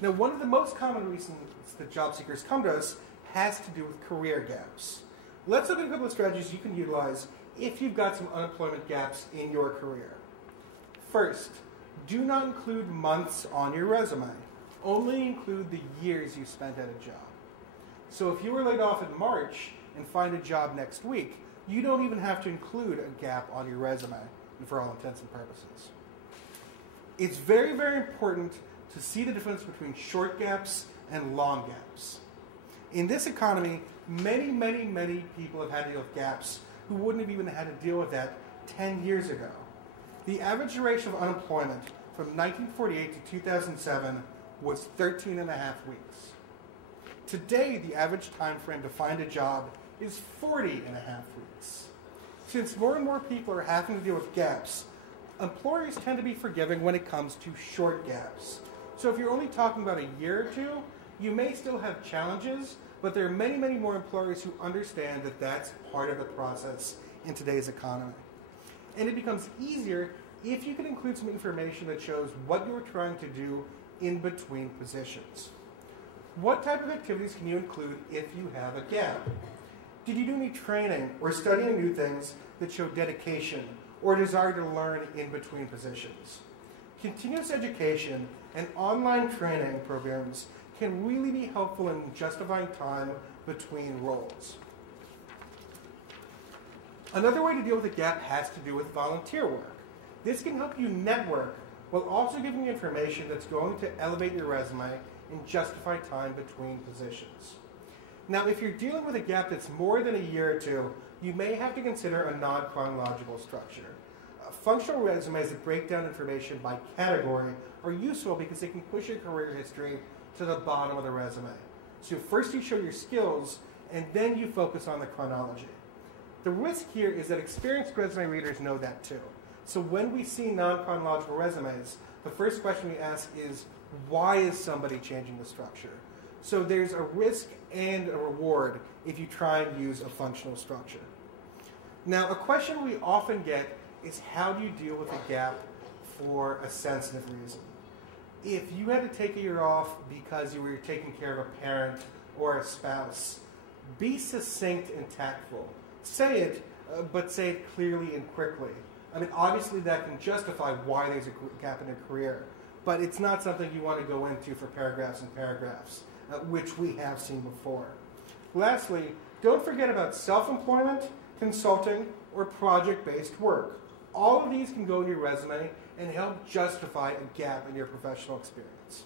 Now, one of the most common reasons that job seekers come to us has to do with career gaps. Let's look at a couple of strategies you can utilize if you've got some unemployment gaps in your career. First, do not include months on your resume. Only include the years you spent at a job. So if you were laid off in March and find a job next week, you don't even have to include a gap on your resume, for all intents and purposes. It's very, very important to see the difference between short gaps and long gaps. In this economy, many, many, many people have had to deal with gaps who wouldn't have even had to deal with that 10 years ago. The average duration of unemployment from 1948 to 2007 was 13 and a half weeks. Today, the average time frame to find a job is 40 and a half weeks. Since more and more people are having to deal with gaps, employers tend to be forgiving when it comes to short gaps. So if you're only talking about a year or two, you may still have challenges, but there are many, many more employers who understand that that's part of the process in today's economy. And it becomes easier if you can include some information that shows what you're trying to do in between positions. What type of activities can you include if you have a gap? Did you do any training or studying new things that show dedication or desire to learn in between positions? Continuous education and online training programs can really be helpful in justifying time between roles. Another way to deal with a gap has to do with volunteer work. This can help you network while also giving you information that's going to elevate your resume and justify time between positions. Now, if you're dealing with a gap that's more than a year or two, you may have to consider a non-chronological structure. Functional resumes that break down information by category are useful because they can push your career history to the bottom of the resume. So first you show your skills, and then you focus on the chronology. The risk here is that experienced resume readers know that too. So when we see non-chronological resumes, the first question we ask is, why is somebody changing the structure? So there's a risk and a reward if you try and use a functional structure. Now, a question we often get is, how do you deal with a gap for a sensitive reason? If you had to take a year off because you were taking care of a parent or a spouse, be succinct and tactful. Say it, but say it clearly and quickly. I mean, obviously that can justify why there's a gap in your career, but it's not something you want to go into for paragraphs and paragraphs, which we have seen before. Lastly, don't forget about self-employment, consulting, or project-based work. All of these can go in your resume and help justify a gap in your professional experience.